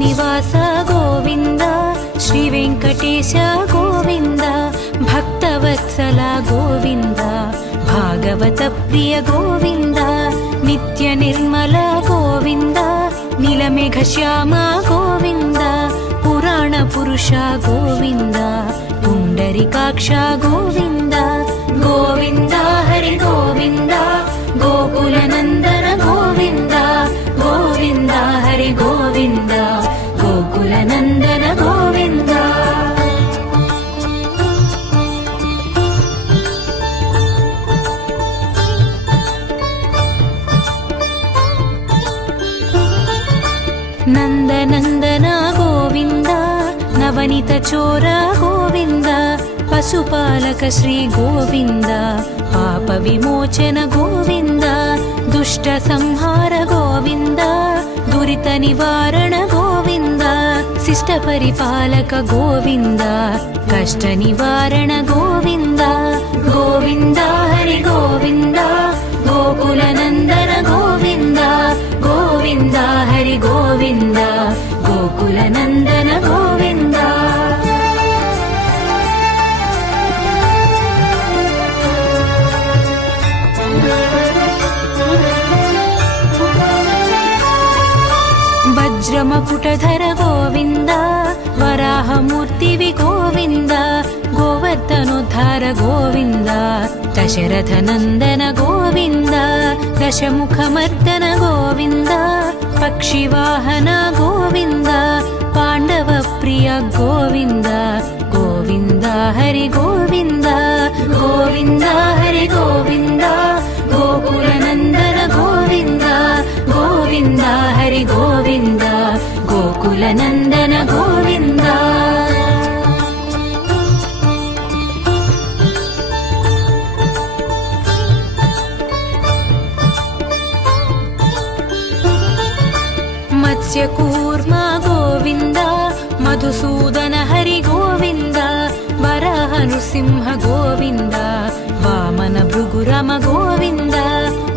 శ్రీనివాస గోవింద శ్రీ వెంకటేశ గోవింద భక్తవత్సల గోవింద భాగవత ప్రియ గోవింద నిత్య నిర్మల గోవింద నీలమేఘ శ్యామ గోవింద పురాణ పురుష గోవింద పుండరీకాక్ష గోవింద గోవింద హరి గోవింద గోకుల నందన గోవింద గోవింద హరి గోవింద గోకుల నందన గోవింద నందనందన గోవింద నవనిత చోర గోవింద పశుపాలక శ్రీ గోవింద పాప విమోచన గోవింద దుష్ట సంహార గోవింద దురిత నివారణ గోవింద శిష్ట పరిపాలక గోవింద కష్ట నివారణ గోవింద గోవింద హరి గోవింద గోకుల నందన గోవింద గోవింద హరి గోవింద గోకుల నందన గోవింద వజ్రమకుటధర గోవింద వరాహమూర్తివి గోవింద గోవర్ధనోద్ధార గోవింద దశరథ నందన గోవింద దశముఖమర్దన గోవింద పక్షివాహన గోవింద పాండవ ప్రియ గోవింద గోవింద హరి గోవింద గోవింద హరి గోవింద గోకుల నందన గోవింద గోవింద హరి గోవింద గోకుల నందన గోవింద మత్స్యకూర్మ గోవింద మధుసూదన హరి గోవింద వరాహ నృసింహ గోవింద వామన భృగురమ గోవింద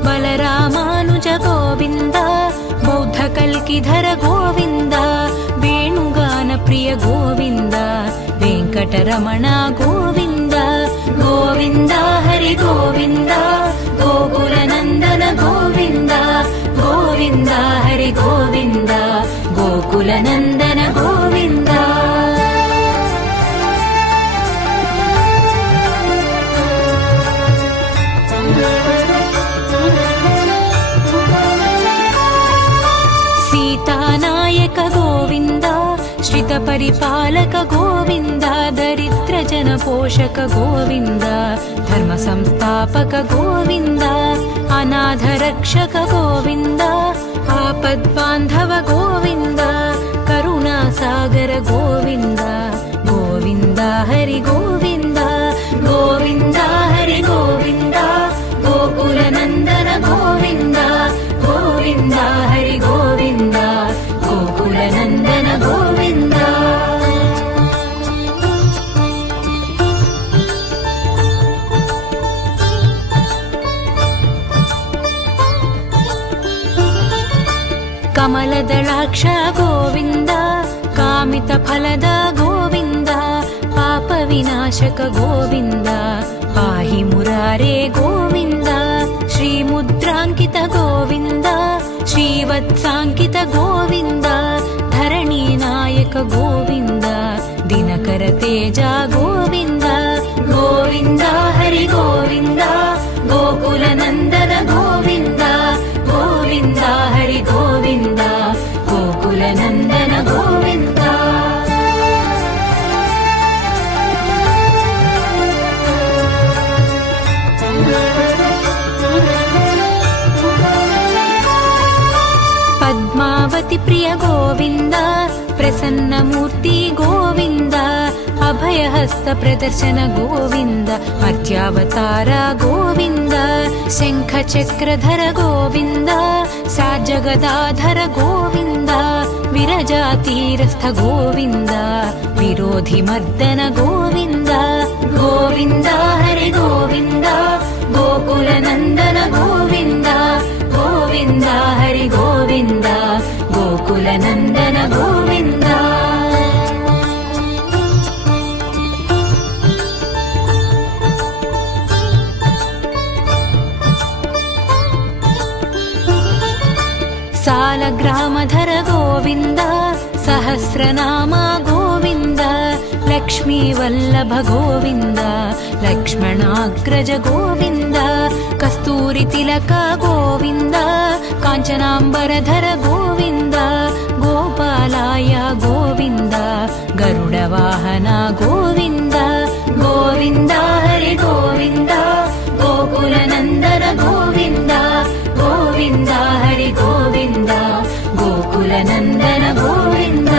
బలరామానుజ గోవింద బౌద్ధ కల్కిధర గోవింద వేణుగాన ప్రియ గోవింద వెంకటరమణ గోవింద గోవింద హరి గోవింద గోకుల నందన గోవింద గోవింద హరి గోవింద గోకుల నందన గోవింద సీతానాయక గోవింద శ్రిత పరిపాలక గోవింద దరిద్ర జన పోషక గోవింద ధర్మ సంస్థాపక గోవింద అనాథ రక్షక గోవింద ఆపద్బాంధవ గోవింద కరుణా సాగర గోవింద గోవింద హరి గోవింద గోవింద హరి గోవింద గోకుల నందన గోవింద గోవింద హరి గోవింద గోకుల నందన గోవింద కమలదళాక్ష గోవింద కామిత ఫలద గోవింద పాప వినాశక గోవింద పాహి మురారే గోవింద శ్రీముద్రాంకిత గోవింద శ్రీవత్సాంకిత గోవింద ధరణీ నాయక గోవింద దినకర తేజ గోవింద గోవింద హరి గోవింద గోకుల నందన గోవింద గోవింద హరి గోవింద గోకుల నందన గోవింద పద్మావతి ప్రియ గోవింద ప్రసన్నమూర్తి గోవింద అభయహస్త ప్రదర్శన గోవింద మత్స్యావతార గోవింద శంఖ చక్రధర గోవింద సాజగదాధర గోవింద విరజాతీరస్థ గోవింద విరోధి మర్దన గోవింద గోవింద హరి గోవింద గోకుల నందన గోవింద గోవింద హరి గోవింద గోకుల నందన గోవింద సాలగ్రామధర గోవింద సహస్రనామ గోవింద లక్ష్మీవల్లభ గోవింద లక్ష్మణాగ్రజ గోవింద కస్తూరి తిలక గోవింద కాంచనాంబరధర గోవింద గోపాలాయ గోవింద గరుడవాహన గోవింద గోవింద హరి గోవింద గోకులనందన గోవింద గోవింద హరి గోవింద గోకులనందన గోవింద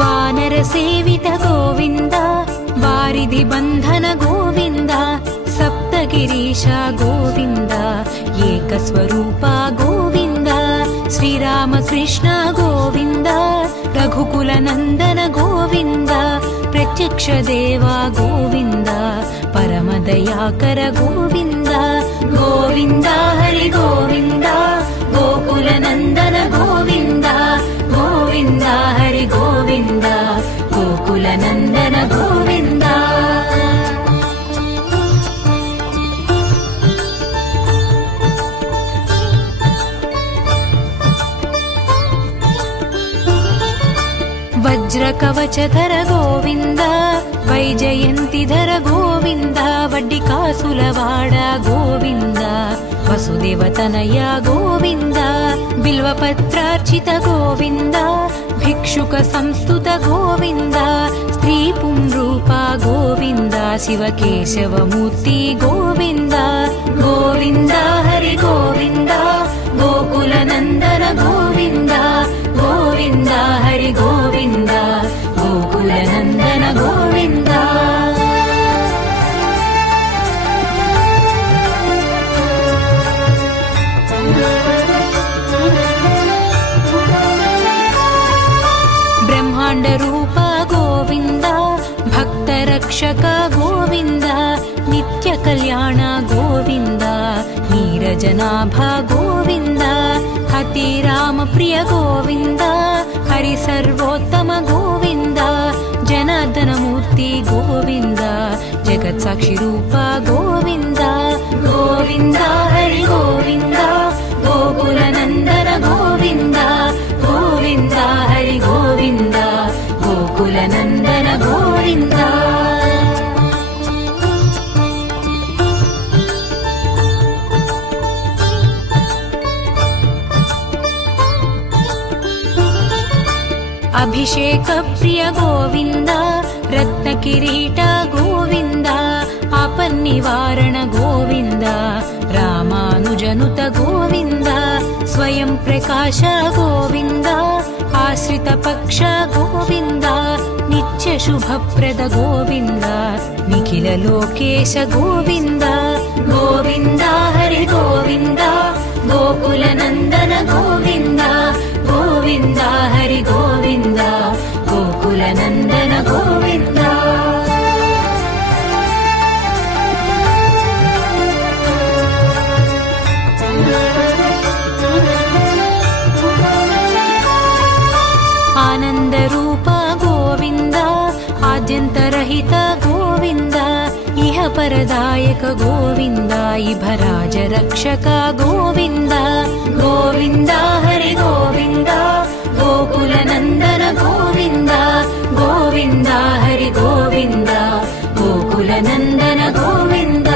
వానర సేవిత గోవింద వారిది బంధన గోవింద సప్తగిరీశ గోవింద ఏకస్వరూప గోవింద శ్రీరామకృష్ణ గోవింద రఘుకుల నందన గోవింద ప్రత్యక్ష దేవ గోవింద పరమదయాకర గోవింద గోవింద హరి గోవింద గోకుల నందన గోవింద గోవింద హరి గోవింద గోకుల నందన గోవింద వజ్రకవచధర గోవింద వైజయంతిధర గోవింద వడ్డికాసులవాడ గోవింద వసుదేవతనయ గోవింద బిల్వపత్రార్చిత గోవింద భిక్షుక సంస్తుత గోవింద స్త్రీ పుంరూప గోవింద శివకేశవమూర్తి గోవింద గోవింద హరి గోవింద గోకుల నందన గోవింద గోవింద హరి గోవింద గోకుల నందన గోవింద బ్రహ్మాండ రూప గోవింద భక్త రక్షక గోవింద నిత్య కళ్యాణ గోవింద నీరజనాభ గోవింద హతి రామ ప్రియ గోవింద హరి సర్వోత్తమ గోవింద జనార్దనమూర్తి గోవింద జగత్సాక్షి రూప గోవింద గోవింద హరి గోవింద గోకుల నందన గోవింద గోవింద హరి గోవింద గోకుల నందన గోవింద అభిషేక ప్రియ గోవింద రత్న కిరీట గోవింద ఆపన్నివారణ గోవింద రామానుజనుత గోవింద స్వయం ప్రకాశ గోవింద ఆశ్రిత పక్ష గోవింద నిత్య శుభప్రద గోవింద నిఖిల లోకేశ గోవింద గోవింద హరి గోవింద గోకుల నందన గోవింద గోవింద హరి గోవింద గోకుల నందన గోవింద ఆనంద రూప గోవింద ఆద్యంతరహిత గోవింద ఇహ పరదాయక గోవింద ఇభరాజ రక్షక గోవింద గోవింద హరి గోవింద గోకుల నందన గోవింద గోవింద హరి గోవింద గోకుల నందన గోవింద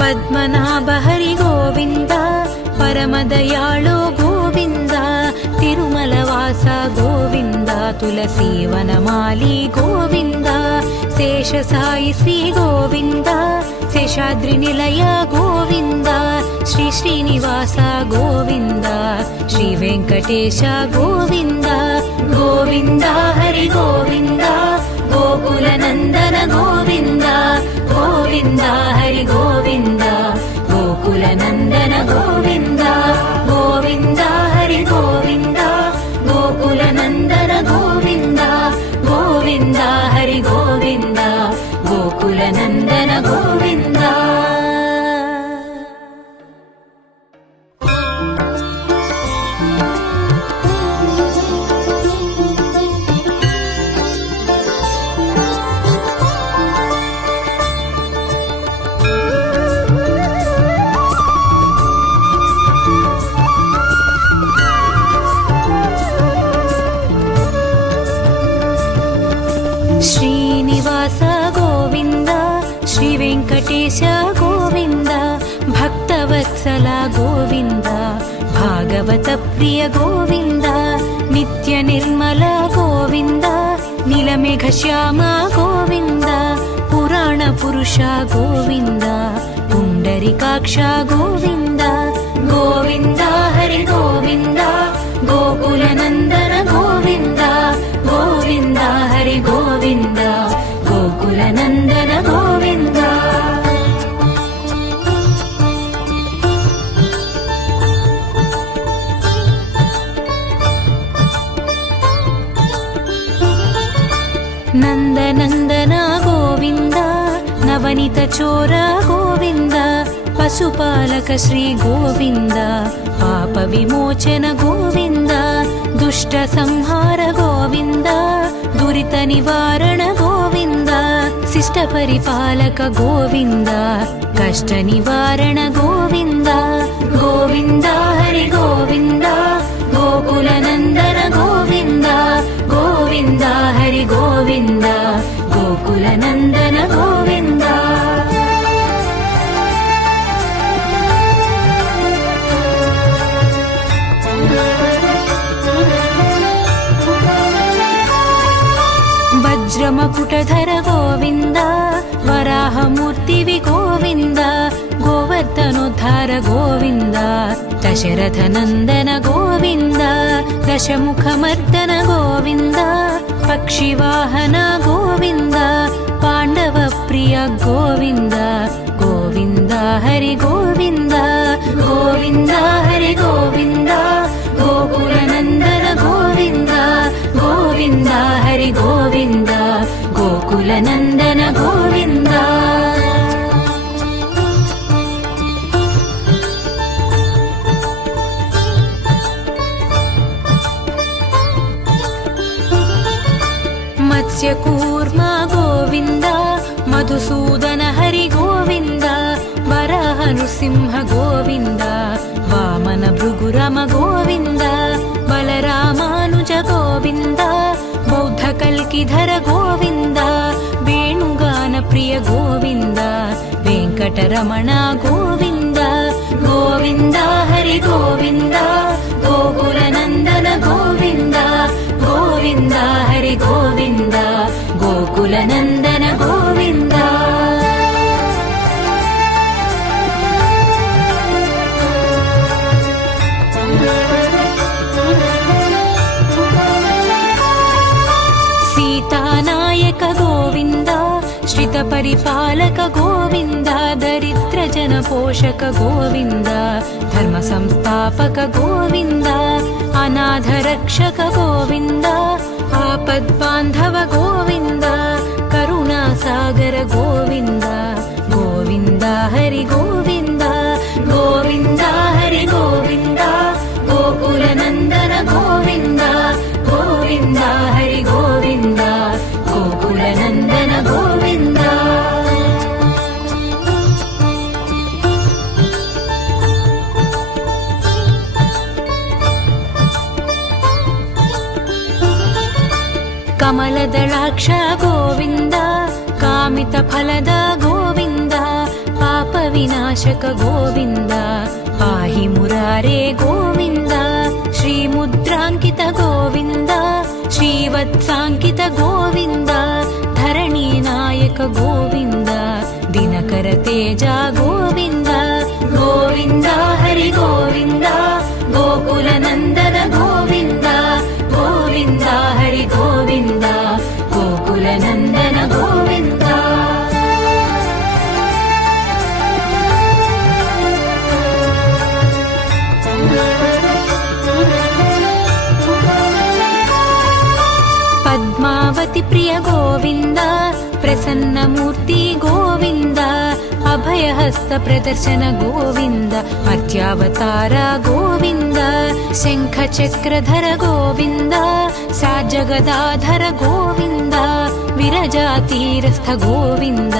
పద్మనాభ హరి గోవింద పరమదయాళో గోవింద తిరుమల వాస గోవింద తులసీవనమాలి గోవింద శేషసాయి శ్రీ గోవింద శేషాద్రి నిలయ గోవింద శ్రీ శ్రీనివాస గోవింద శ్రీ వెంకటేశ గోవింద గోవింద హరి గోవింద గోకుల నందన గోవింద గోవింద హరి గోవింద गोकुलनन्दन गोविन्द गोविन्द हरि गोविन्द गोकुलनन्दन गोविन्द गोविन्द हरि गोविन्द गोकुलनन्दन गोविन्द। श्रीनिवास गोविन्द श्रीवेङ्कटेश गोविन्द भक्तवत्सल गोविन्द भागवत प्रिय गोविन्द नित्यनिर्मल गोविन्द नीलमेघश्याम गोविन्द पुराणपुरुष गोविन्द पुण्डरीकाक्ष गोविन्द गोविन्द हरि गोविन्द गोकुलनन्दन गोविन्द गोविन्द हरि गोविन्द गोकुलनन्दन गोविन्द। नन्दनन्दन गोविन्द नवनीत चोर गोविन्द पशुपालक श्री गोविन्द पाप विमोचन गोविन्द दुष्ट संहार गोविन्द दुरित निवारण गोविन्द शिष्ट परिपालक गोविन्द कष्ट निवारण गोविन्द गोविन्द हरि गोविन्द गोकुलनन्दन गोविन्द गोविन्द हरि गोविन्द गोकुलनन्दन गोविन्द। वज्रमकुटधर गोविन्द वराहमूर्तिवि गोविन्द गोवर्धनोद्धार गोविन्द दशरथनन्दन गोविन्द दशमुखमर्दन गोविन्द पक्षिवाहन गोविन्द पाण्डवप्रिय गोविन्द गोविन्द हरि गोविन्द गोविन्द हरि गोविन्द गोकुलनन्दन गोविन्द गोविन्द हरि गोविन्द गोकुलनन्दन गोविन्द। मत्स्यकूर्म गोविन्द मधुसूदन हरि गोविन्द वराह नृसिंह गोविन्द वामन भृगुरम गोविन्द बलरामानुज गोविन्द बौद्ध कल्किधर गोविन्द वेणुगान प्रिय गोविन्द वेङ्कटरमण गोविन्द गोविन्द हरि गोविन्द गोकुलनन्दन गोविन्द गोविन्द हरि गोविन्द गोकुलनन्दन गोविन्द। सीतानायक गोविन्द श्रितपरिपालक गोविन्द दरिद्रजन पोषक गोविन्द धर्म संस्थापक गोविन्द अनाथ रक्षक गोविन्द आपद्बान्धव गोविन्द करुणासागर गोविन्द गोविन्द हरि गोविन्द गोविन्द हरि गोविन्द गोकुलनन्दन गोविन्द गोविन्द हरि गोविन्द गोकुलनन्दन गोविन्द। कमलदलाक्ष गोविन्द कामितफलद गोविन्द पापविनाशक गोविन्द पाहि मुरारे गोविन्द श्रीमुद्राङ्कित गोविन्द श्रीवत्साङ्कित गोविन्द धरणीनायक गोविन्द दिनकर तेज गोविन्द गोविन्द हरि गोविन्द गोकुलनन्दन गोविन्द गोविन्द हरि गोविन्द गोकुलनन्दन गोविन्द। प्रिय गोविन्द प्रसन्नमूर्ति गोविन्द अभयहस्त प्रदर्शन गोविन्द मर्त्यावतार गोविन्द शङ्खचक्रधर गोविन्द साजगदाधर गोविन्द विरजातीरस्थ गोविन्द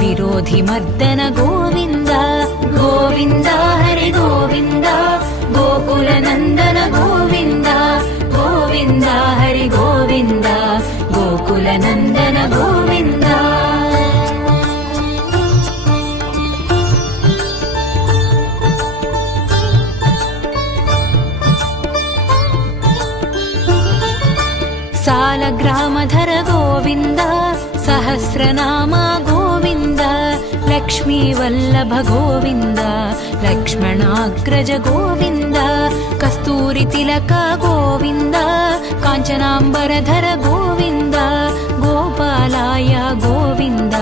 विरोधिमर्दन गोविन्द गोविन्द हरि गोविन्द गोकुलनन्दन गोविन्द गोविन्द हरि गोविन्द गोकुलनन्दन गोविन्द सालग्रामधर गोविन्द सहस्रनाम गोविन्द लक्ष्मीवल्लभ गोविन्द लक्ष्मणाग्रज गोविन्द कस्तूरितिलक गोविन्द काञ्चनाम्बरधर गोविन्द गोपालाय गोविन्द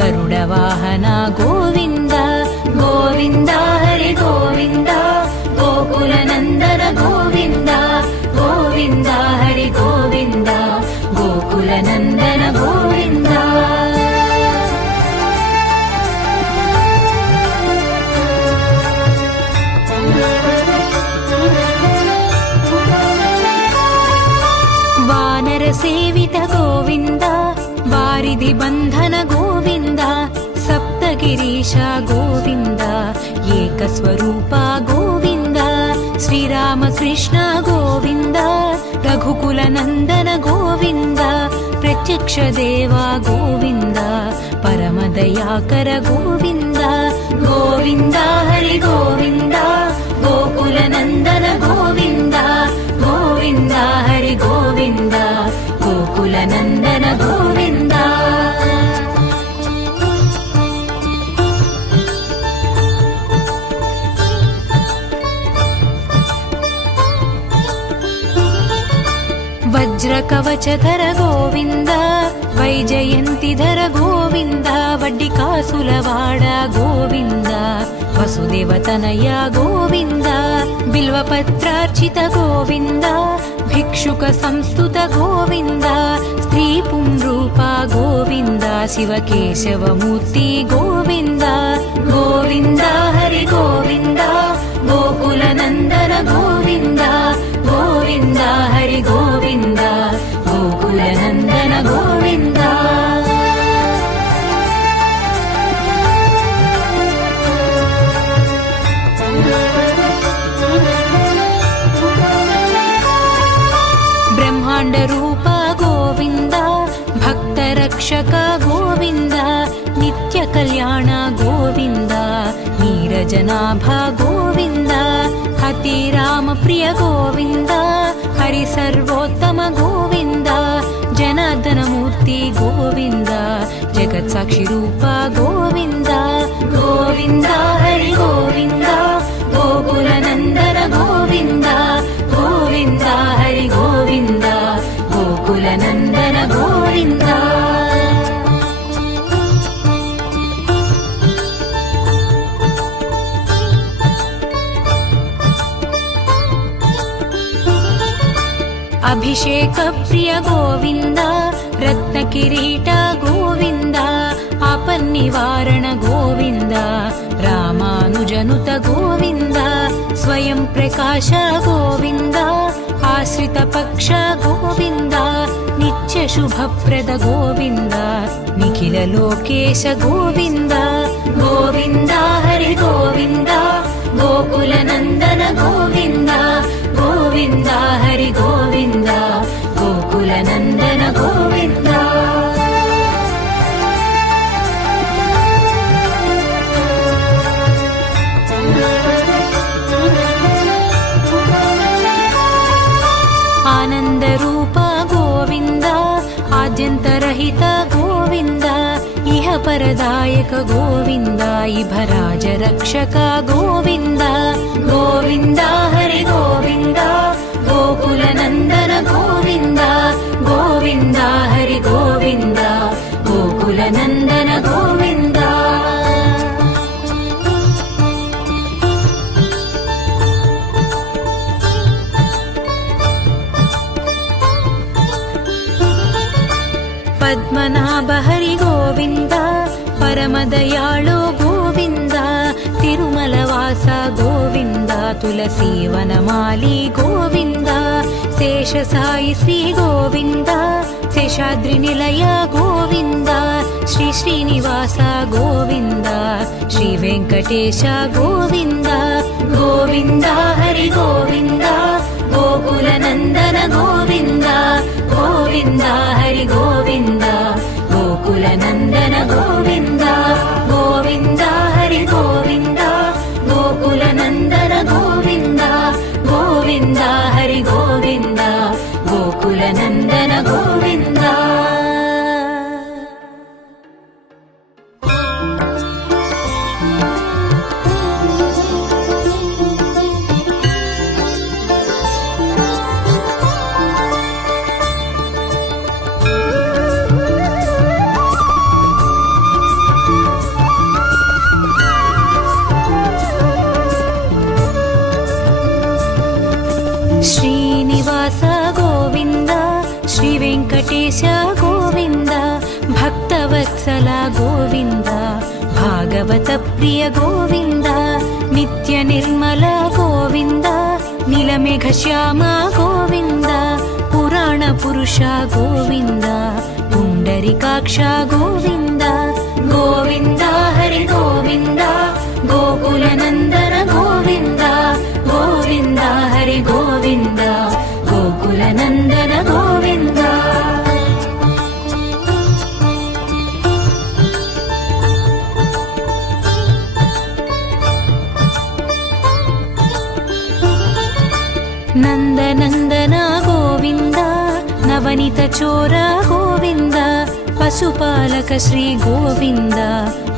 गरुडवाहन गोविन्द गोविन्द हरि गोविन्द गोकुलनन्दन गोविन्द गोविन्द हरि गोविन्द गोकुलनन्दन गोविन्द वानरसेवित गोविन्द वारिधिबन्धन गोविन्द सप्तगिरीश गोविन्द एकस्वरूप गोविन्द श्रीरामकृष्ण गोविन्द रघुकुलनन्दन गोविन्द प्रत्यक्ष देवा गोविन्द परमदयाकर गोविन्द गोविन्द हरि गोविन्द गोकुलनन्दन गोविन्द गोविन्द हरि गोविन्द गोकुलनन्दन गोविन्द वज्रकवचधर गोविन्द वैजयन्तिधर गोविन्द वड्डिकासुलवाड गोविन्द वसुदेवतनय गोविन्द बिल्वपत्रार्चित गोविन्द भिक्षुक संस्तुत गोविन्द स्त्रीपुंरूप गोविन्द शिवकेशवमूर्ति गोविन्द गोविन्द हरि गोविन्द गोकुलनन्दन गोविन्द गोविन्द हरि गोविन्द गोकुलनन्दन गोविन्द ब्रह्माण्डरूप गोविन्द भक्तरक्षक गोविन्द नित्यकल्याण गोविन्द नीरजनाभ गोविन्द हतिरामप्रिय गोविन्द हरिसर्वोत्तम गोविन्द जनार्दनमूर्ति गोविन्द जगत्साक्षिरूप गोविन्द गोविन्द हरि गोविन्द गोकुलनन्दन गोविन्द गोविन्द हरि गोविन्द गोकुलनन्दन गोविन्द अभिषेक प्रिय गोविन्द रत्नकिरीट गोविन्द आपन्निवारण गोविन्द रामानुजनुत गोविन्द स्वयं प्रकाश गोविन्द आश्रित पक्ष गोविन्द नित्य शुभप्रद गोविन्द निखिल लोकेश गोविन्द गोविन्द हरि गोविन्द गोकुलनन्दन गोविन्द गोविन्द हरि गोविन्द गोकुलनन्दन गोविन्द आनन्दरूप गोविन्द आद्यन्तरहित गोविन्द इह परदायक गोविन्द इभराज रक्षक गोविन्द गोविन्द हरि गोविन्द गोकुलनन्दन गोविन्द गोविन्द हरि गोविन्द गोकुलनन्दन गोविन्द పద్మనాభ హరి గోవింద పరమదయాళో గోవింద తిరుమల వాస గోవింద తులసీవనమాలి గోవింద శేషసాయి శ్రీ గోవింద శేషాద్రి నిలయ గోవింద శ్రీ శ్రీనివాస గోవింద శ్రీ వెంకటేశ గోవింద గోవింద హరి గోవింద గోకుల నందన గోవింద గోవింద హరి గోవింద గోకుల నందన గోవింద గోవింద హరి గోవింద గోకుల నందన గోవింద గోవింద హరి గోవింద గోకుల నందన గోవింద. శ్రీనివాస గోవింద శ్రీ వెంకటేశ గోవింద భక్తవత్సల గోవింద భాగవత ప్రియ గోవింద నిత్య నిర్మల గోవింద నీలమేఘ శ్యామ గోవింద పురాణ పురుష గోవింద పుండరీకాక్ష గోవింద గోవింద హరి గోవింద గోకుల నందన గోవింద గోవింద హరి గోవింద గోకుల నందన గోవింద. నందనందన గోవింద నవనిత చోర గోవింద పశుపాలక శ్రీ గోవింద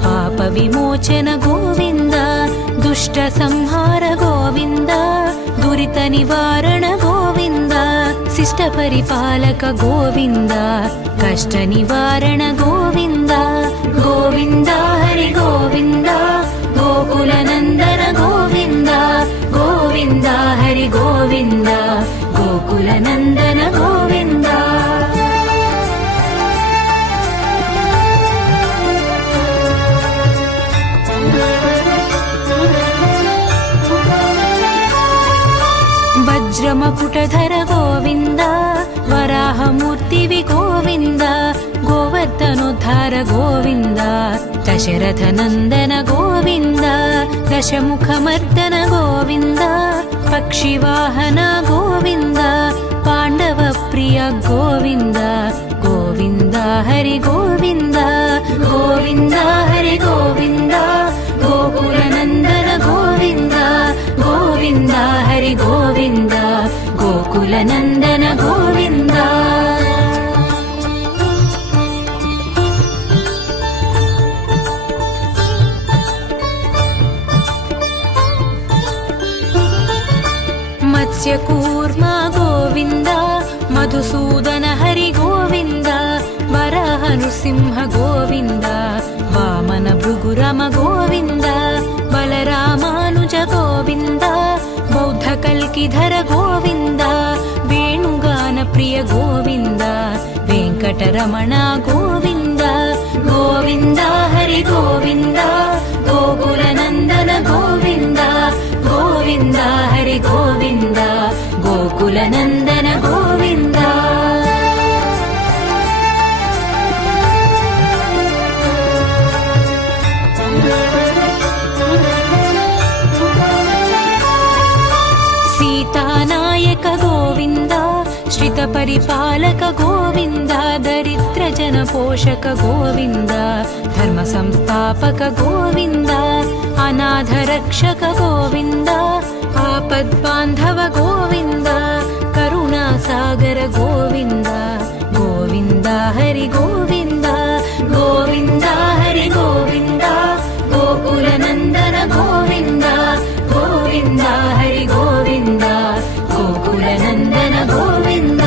పాప విమోచన గోవింద దుష్ట సంహార గోవింద దురిత నివారణ గోవింద శిష్ట పరిపాలక గోవింద కష్ట నివారణ గోవింద గోవింద హరి గోవింద గోకుల నందన గోవింద గోవింద హరి గోవింద గోకుల నందన గోవింద. వజ్రమకుటధర గోవింద వరాహమూర్తివి గోవింద గోవర్ధనోద్ధార గోవింద దశరథ నందన గోవింద దశముఖమర్దన గోవింద పక్షివాహన గోవింద పాండవ ప్రియ గోవింద గోవింద హరి గోవింద గోవింద హరి గోవింద గోకుల నందన గోవింద గోవింద హరి గోవింద గోకుల నందన గోవింద. మత్స్యకూర్మ గోవింద మధుసూదన హరి గోవింద వరాహ నృసింహ గోవింద వామన భృగురమ గోవింద బలరామానుజ గోవింద బౌద్ధ కల్కిధర గోవింద వేణుగాన ప్రియ గోవింద వెంకటరమణ గోవింద గోవింద హరి గోవింద గోకుల నందన గోవింద గోవింద హరి గోవింద గోకుల నందన గోవింద. సీతానాయక గోవింద శ్రిత పరిపాలక గోవింద దరిద్ర జన పోషక గోవింద ధర్మ సంస్థాపక గోవింద అనాథ రక్షక గోవింద ఆపద్బాంధవ గోవింద కరుణా సాగర గోవింద గోవింద హరి గోవింద గోవింద హరి గోవింద గోకుల నందన గోవింద గోవింద హరి గోవింద గోకుల నందన గోవింద.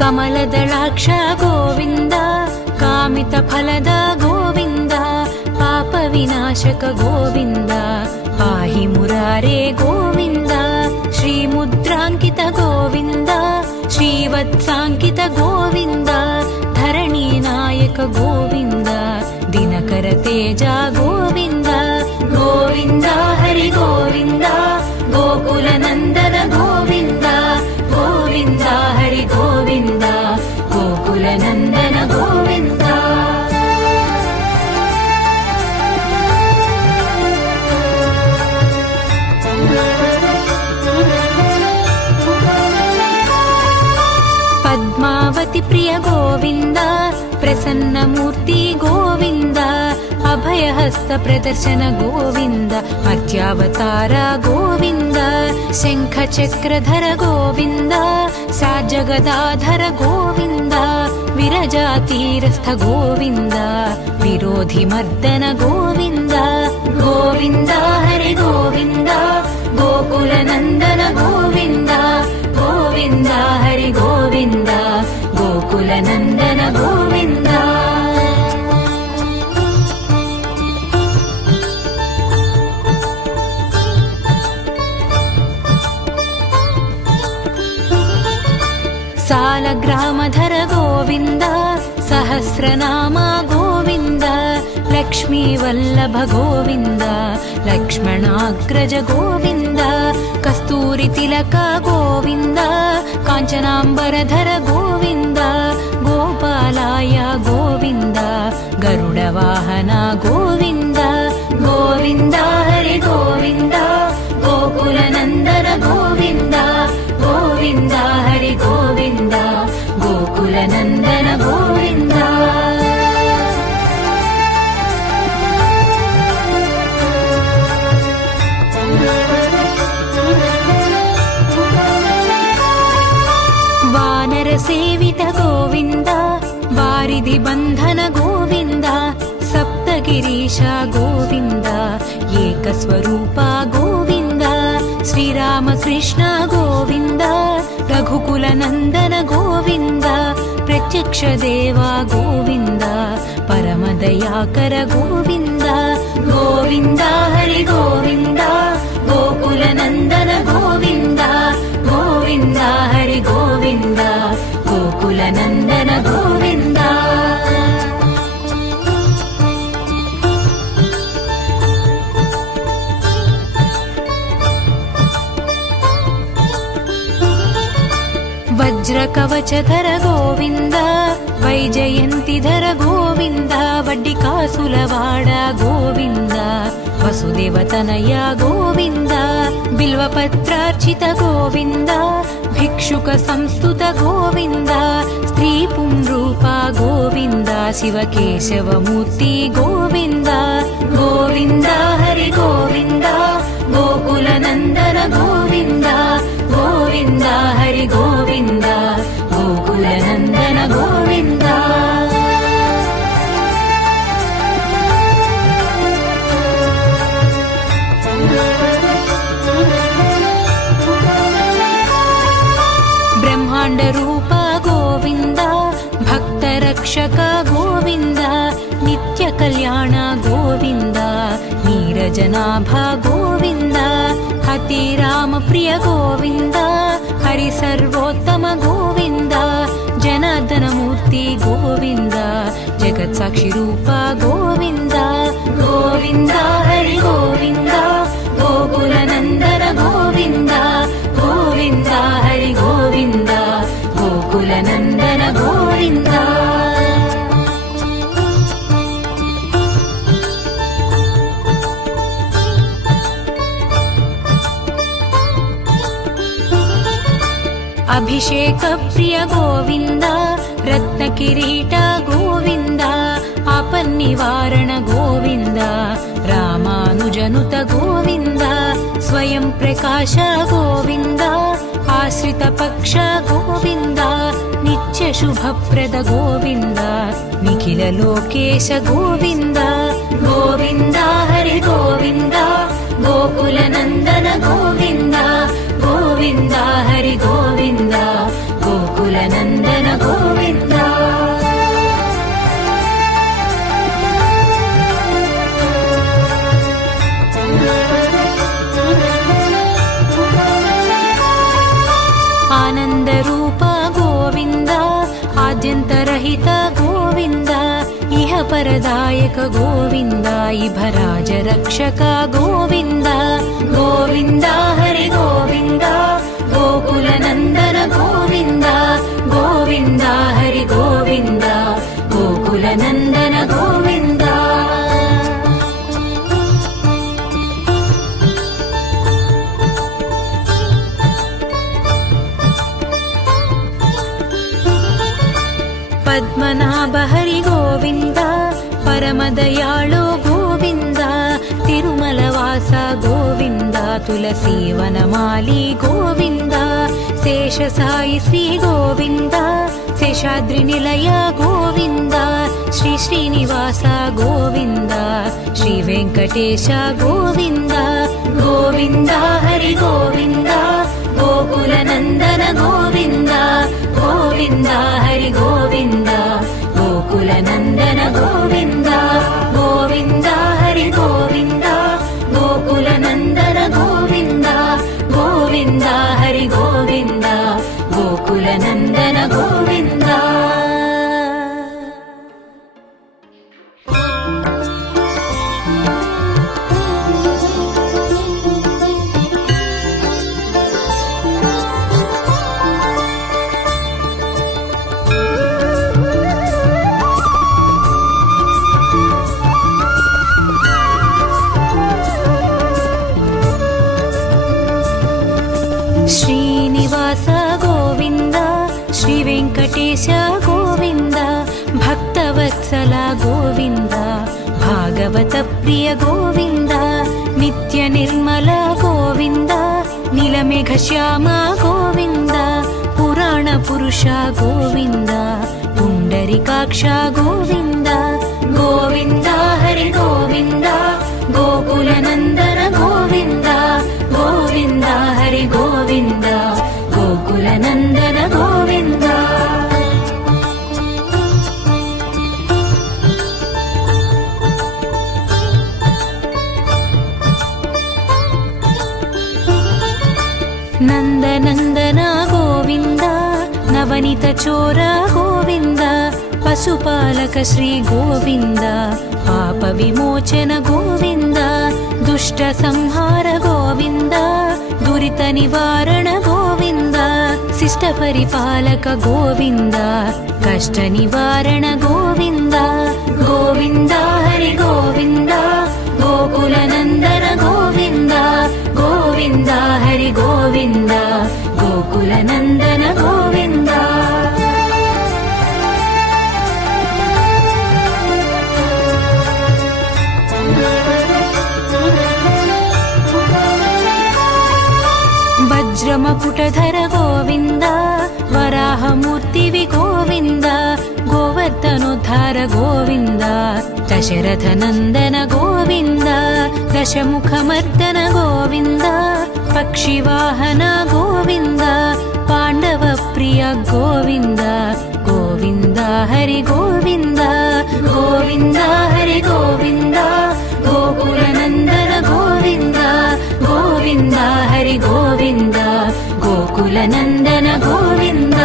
కమలదళాక్ష గోవింద కామిత ఫలద గోవింద పాప विनाशक गोविन्द पाहि मुरारे गोविन्द श्रीमुद्राङ्कित गोविन्द श्रीवत्साङ्कित गोविन्द धरणीनायक गोविन्द दिनकर तेजा गोविन्द गोविन्द हरि गोविन्द गोकुलनन्दन गोविन्द गोविन्द हरि गोविन्द गोकुलनन्दन गोविन्द पद्मावती प्रिय गोविन्द प्रसन्नमूर्ति गोविन्द अभयहस्त प्रदर्शन गोविन्द मर्त्यावतार गोविन्द शङ्खचक्रधर गोविन्द साजगदाधर गोविन्द विरजातीरस्थ गोविन्द विरोधिमर्दन गोविन्द गोविन्द हरि गोविन्द गोकुलनन्दन गोविन्द गोविन्द हरि गोविन्द गोकुलनन्दन गोविन्द सालग्रामधर गोविन्द सहस्रनाम गोविन्द लक्ष्मीवल्लभ गोविन्द लक्ष्मणाग्रज गोविन्द कस्तूरितिलक गोविन्द काञ्चनाम्बरधर गोविन्द गोपालाय गोविन्द गरुडवाहन गोविन्द गोविन्द हरि गोविन्द गोकुलनन्दन गोविन्द गोविन्द हरि गोविन्द गोकुलनन्दन गोविन्द वानरसेवित गोविन्द वारिधिबन्धन गोविन्द सप्तगिरीश गोविन्द एकस्वरूप गोविन्द श्रीरामकृष्ण गोविन्द रघुकुलनन्दन गोविन्द प्रत्यक्ष देवा गोविन्द परमदयाकर गोविन्द गोविन्द हरि गोविन्द गोकुलनन्दन गोविन्द गोविन्द हरि गोविन्द गोकुलनन्दन गोविन्द वज्रकवचधर गोविन्द वैजयन्तिधर गोविन्द वड्डिकासुलवाड गोविन्द वसुदेवतनय गोविन्द बिल्वपत्रार्चित गोविन्द भिक्षुक संस्तुत गोविन्द स्त्रीपुंरूप गोविन्द शिवकेशवमूर्ति गोविन्द गोविन्द हरि गोविन्द गोकुलनन्दन गोविन्द गोविन्द हरि गोविन्द गोकुलनन्दन गोविन्द ब्रह्माण्डरूप गोविन्द भक्तरक्षक गोविन्द नित्यकल्याण गोविन्द नीरजनाभ गोविन्द हतिरामप्रिय गोविन्द हरिसर्वोत्तम गोविन्द जनार्दनमूर्ति गोविन्द जगत्साक्षिरूप गोविन्द गोविन्द हरि गोविन्द गोकुलनन्दन गोविन्द गोविन्द हरि गोविन्द गोकुलनन्दन गोविन्द अभिषेक प्रिय गोविन्द रत्नकिरीट गोविन्द आपन्निवारण गोविन्द रामानुजनुत गोविन्द स्वयं प्रकाश गोविन्द आश्रित पक्ष गोविन्द नित्य शुभप्रद गोविन्द निखिल लोकेश गोविन्द गोविन्द हरि गोविन्द गोकुलनन्दन गोविन्द गोविन्द हरि गोविन्द गोकुलनन्दन गोविन्द आनन्दरूप गोविन्द आद्यन्तरहित गोविन्द इह परदायक गोविन्द इभराज रक्षक गोविन्द गोविन्द हरि गोविन्द गोकुलनन्दन गोविन्द गोविन्द हरि गोविन्द गोकुलनन्दन गोविन्द पद्मनाभ हरि गोविन्द परमदयाळो गोविन्द तिरुमलवास गोविन्द तुलसीवनमाली गोविन्द शेषसायि श्री गोविन्द शेषाद्रिनिलय गोविन्द श्री श्रीनिवास गोविन्द श्री वेङ्कटेश गोविन्द गोविन्द हरि गोविन्द गोकुलनन्दन गोविन्द गोविन्द हरि गोविन्द गोकुलनन्दन गोविन्द गोविन्द हरि गोविन्द गोकुलनन्दन गोविन्द गोविन्द हरि गोविन्द गोकुलनन्दन गोविन्द श्रीनिवास गोविन्द श्री वेङ्कटेश गोविन्द भक्तवत्सल गोविन्द भागवत प्रिय गोविन्द नित्य निर्मल गोविन्द नीलमेघश्याम गोविन्द पुराण पुरुष गोविन्द पुण्डरीकाक्ष गोविन्द गोविन्द हरि गोविन्द गोकुलनन्दन गोविन्द गोविन्द हरि गोविन्द गोकुलनन्दन गोविन्द नन्दनन्दन गोविन्द नवनीत चोर गोविन्द पशुपालक श्री गोविन्द पाप विमोचन गोविन्द दुष्ट संहार गोविन्द दुरित निवारण गोविन्द शिष्ट परिपालक गोविन्द कष्ट निवारण गोविन्द गोविन्द हरि गोविन्द गोकुलनन्दन गोविन्द गोविन्द हरि गोविन्द गोकुलनन्दन गोविन्द वज्रमकुटधर गोविन्द वराहमूर्तिवि गोविन्द गोवर्धनोद्धार गोविन्द दशरथनन्दन गोविन्द दशमुखमर्दन गोविन्द पक्षिवाहन गोविन्द पाण्डवप्रिय गोविन्द गोविन्द हरि गोविन्द गोविन्द हरि गोविन्द गोकुलनन्दन गोविन्द गोविन्द हरि गोविन्द गोकुलनन्दन गोविन्द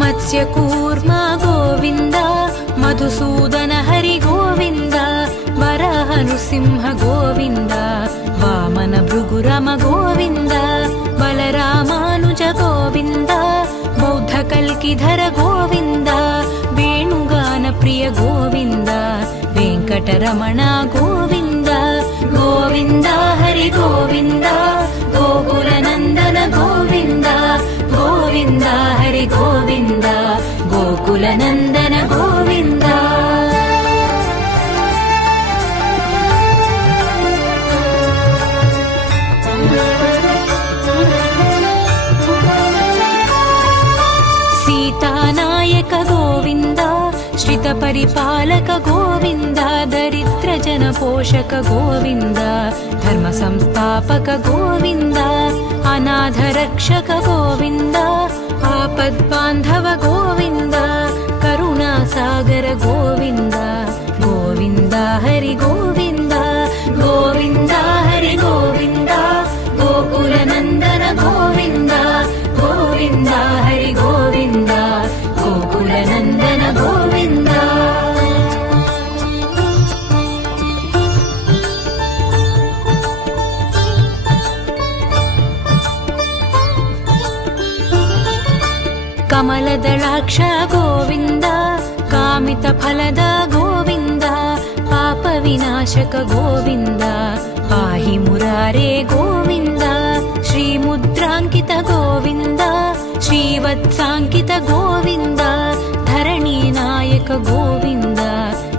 मत्स्यकूर्मा गोविन्द मधुसूदन हरि गोविन्द वराह नृसिंह गोविन्द वामन भृगुरम गोविन्द बलरामानुज गोविन्द बौद्ध कल्किधर गोविन्द वेणुगान प्रिय गोविन्द वेङ्कटरमण गोविन्द गोविन्द हरि गोविन्द गोकुलनन्दन गोविन्द गोविन्द हरि गोविन्द गोकुलनन्दन गोविन्द सीतानायक गोविन्द श्रित परिपालक गोविन्द दरिद्र जन पोषक गोविन्द धर्म संस्थापक गोविन्द अनाथ रक्षक गोविन्द आपद्बान्धव गोविन्द करुणा కరుణాసాగర గోవింద గోవింద హరి గోవింద గోవింద హరి గోవింద గోకుల నందన గోవింద గోవింద హరి గోవింద గోకుల నందన గోవింద. కమలదళాక్ష గోవింద కామిత ఫలద గోవింద పాప వినాశక గోవింద పాహి మురారే గోవింద శ్రీముద్రాంకిత గోవింద శ్రీవత్సాంకిత గోవింద ధరణీ నాయక గోవింద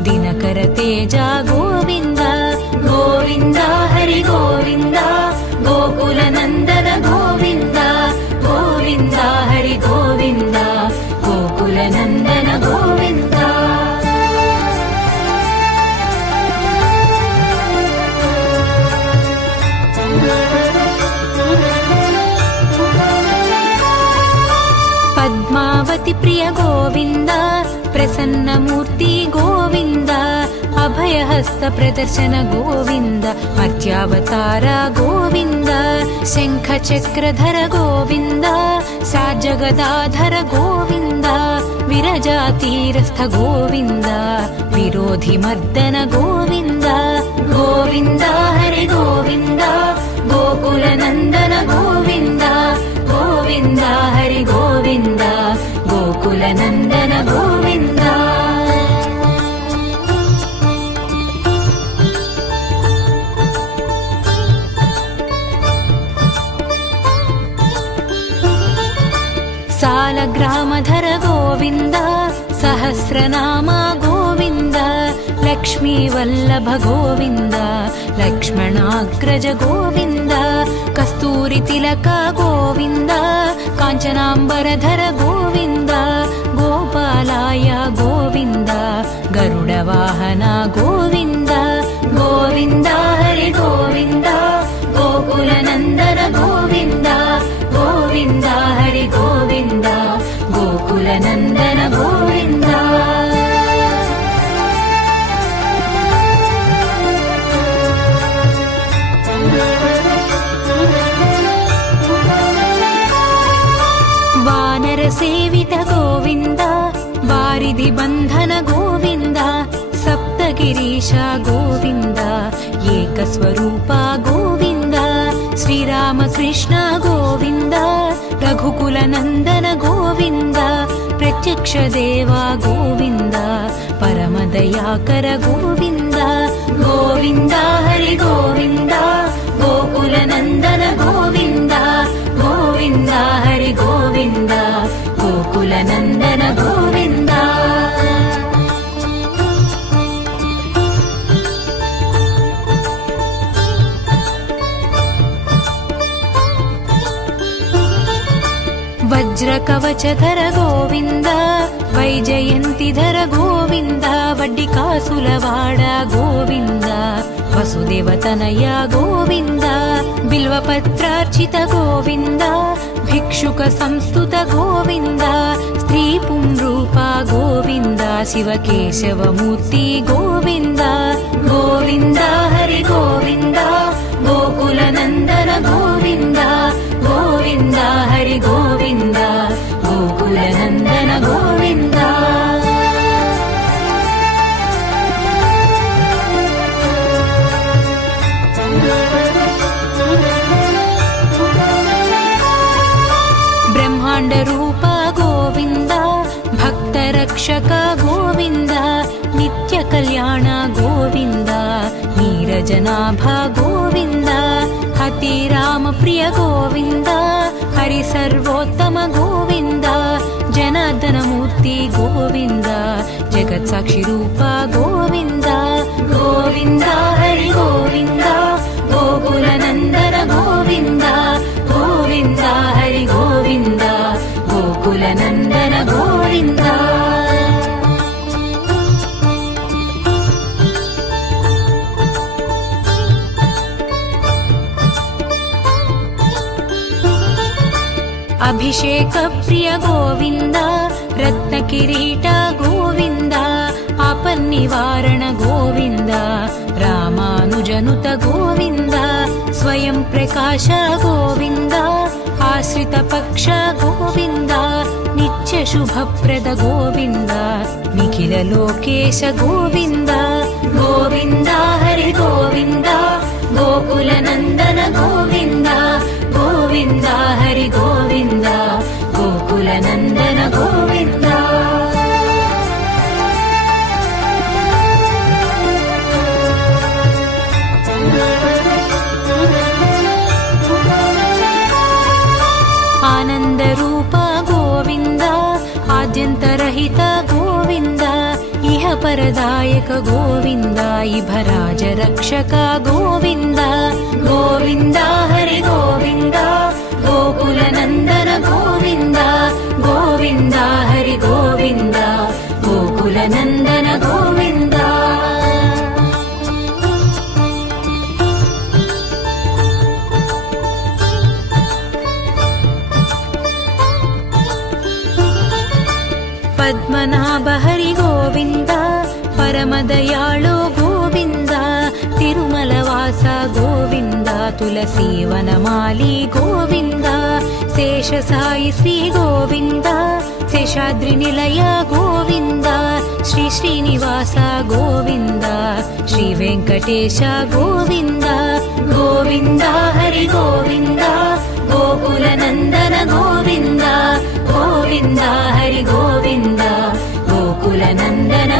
దినకర తేజ గోవింద గోవింద హరి గోవింద గోకుల నందన గోవింద గోవింద హరి గోవింద గోకుల నందన గోవింద. పద్మావతి ప్రియ గోవింద ప్రసన్నమూర్తి గోవింద అభయహస్త ప్రదర్శన గోవింద మత్స్యావతార గోవింద శంఖ చక్రధర గోవింద సాజగదాధర గోవింద విరజాతీరస్థ గోవింద విరోధి మర్దన గోవింద గోవింద హరి గోవింద గోకుల నందన గోవింద గోవింద హరి గోవింద గోకుల నందన గోవింద. సాలగ్రామధర గోవింద సహస్రనామ గోవింద లక్ష్మీ వల్లభ గోవింద లక్ష్మణాగ్రజ గోవింద కస్తూరి తిలక గోవింద కాంచనాంబరధర గోవింద గోపాలాయ గోవింద గరుడ వాహన గోవింద గోవింద హరి గోవింద గోకుల నందన గోవింద గోవింద హరి గోవింద గోకుల నందన గోవింద. వానర సేవిత గోవింద వారిధి బంధన గోవింద సప్తగిరీశ గోవింద ఏకస్వరూప గోవింద శ్రీరామకృష్ణ గోవింద రఘుకుల నందన గోవింద ప్రత్యక్ష దేవా గోవింద పరమదయాకర గోవింద గోవింద హరి గోవింద గోకుల నందన గోవింద గోవింద హరి గోవింద గోకుల నందన గోవింద. వజ్రకవచధర గోవింద వైజయంతిధర గోవింద వడ్డి కాసులవాడ గోవింద వసుదేవతనయ గోవింద బిల్వపత్రార్చిత గోవింద భిక్షుక సంస్థుత గోవింద స్త్రీ పుంరూప గోవింద శివకేశవమూర్తి గోవింద గోవింద హరి గోవింద గోకుల నందన గోవింద గోవింద హరి గోవింద గోకుల నందన గోవింద. బ్రహ్మాండ రూప గోవింద భక్త రక్షక గోవింద నిత్య కళ్యాణ గోవింద నీరజనాభ గోవింద హతి రామ ప్రియ గోవింద హరి సర్వోత్తమ గోవింద జనార్దనమూర్తి గోవింద జగత్ సాక్షి రూప గోవింద గోవింద హరి గోవింద గోకుల నందన గోవింద గోవింద హరి గోవింద గోకుల నందన గోవింద. అభిషేక ప్రియ గోవింద రత్న కిరీట గోవింద निवारण गोविन्द रामानुजनुत गोविन्द स्वयं प्रकाश गोविन्द आश्रित पक्ष गोविन्द नित्य शुभप्रद गोविन्द निखिल लोकेश गोविन्द गोविन्द हरि गोविन्द गोकुल नन्दन गोविन्द गोविन्द हरि गोविन्द गोकुल नन्दन गोविन्द आनंद रूप गोविन्द आद्यन्तरहित गोविन्द इह परदायक गोविन्द इभराज रक्षक गोविन्द गोविन्द हरि गोविन्द गोकुल नन्दन गोविन्द गोविन्द हरि गोविन्द गोकुल नन्दन गोविन्द पद्मनाभ हरि गोविन्द परमदयाळु गोविन्द तिरुमलवास गोविन्द तुलसीवनमाली गोविन्द शेषसायि श्री गोविन्द शेषाद्रिनिलय गोविन्द श्री श्रीनिवास गोविन्द श्री वेङ्कटेश गोविन्द गोविन्द हरि गोविन्द गोकुल नन्दन गोविन्द गोविन्द हरि गोविन्द गोकुल नन्दन